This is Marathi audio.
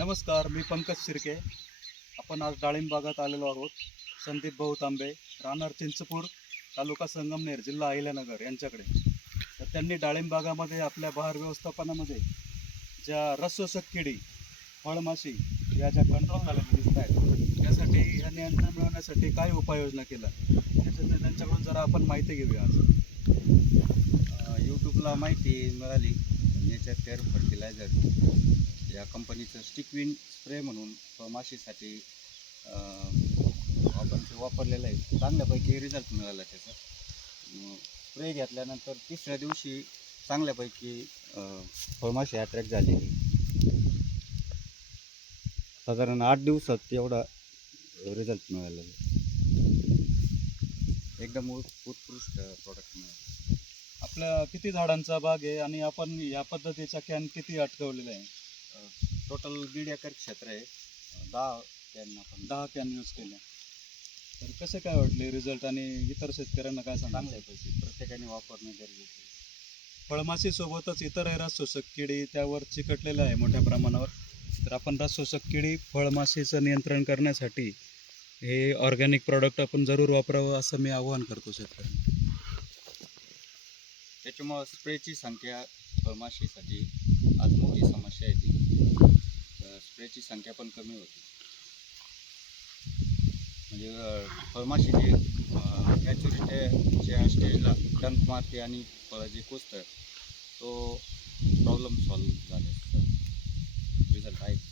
नमस्कार मी पंकज शिर्के. आपण आज डाळिंब बागात आलेलो आहोत. संदीप भाऊ तांबे राहणार चिंचपूर तालुका संगमनेर जिल्हा अहिल्यानगर यांच्याकडे. तर त्यांनी डाळिंब बागामध्ये आपल्या बहार व्यवस्थापनामध्ये ज्या रसोसक किडी फळमाशी या ज्या कंट्रोल झालेल्या दिसत आहेत त्यासाठी ह्या नियंत्रण मिळवण्यासाठी काय उपाययोजना केल्या? त्याच्यात त्यांच्याकडून जरा आपण माहिती घेऊया आज. यूट्यूबला माहिती मिळाली. नेचर केअर फर्टिलायझर या कंपनीचं स्टिकविन स्प्रे म्हणून माशीसाठी आपण ते वापरलेलं आहे. चांगल्यापैकी रिझल्ट मिळाला त्याचा. स्प्रे घेतल्यानंतर तिसऱ्या दिवशी चांगल्यापैकी फळमाशी अट्रॅक्ट झालेली. साधारण आठ दिवसात एवढा रिझल्ट मिळालेला. एकदम उत् उत्कृष्ट प्रॉडक्ट मिळाला. आपल्या किती झाडांचा बाग आहे आणि आपण या पद्धतीचा कॅन किती अटकवलेला आहे? टोटल दीड एकर क्षेत्र आहे. दहा त्यांना पण दहा कॅन यूज केले. तर कसे काय वाटले रिझल्ट आणि इतर शेतकऱ्यांना काय सांगा चांगलं आहे पैसे प्रत्येकाने वापरणं गरजेचं आहे. फळमाशी सोबतच इतर रस शोषक किडी त्यावर चिकटलेलं आहे मोठ्या प्रमाणावर. तर आपण रस शोषक किडी फळमाशीचं नियंत्रण करण्यासाठी हे ऑर्गॅनिक प्रॉडक्ट आपण जरूर वापरावं असं मी आवाहन करतो शेतकऱ्यांना. त्याच्यामुळं स्प्रेची संख्या फळमाशीसाठी आज मोठी समस्या आहे ती. तर स्प्रेची संख्या पण कमी होती. म्हणजे अं, फळमाशीची मॅच्युरिटीच्या स्टेजला डंक मारते आणि फळं जे कुसतं तो प्रॉब्लेम सॉल्व्ह झाले रिझल्ट आहे.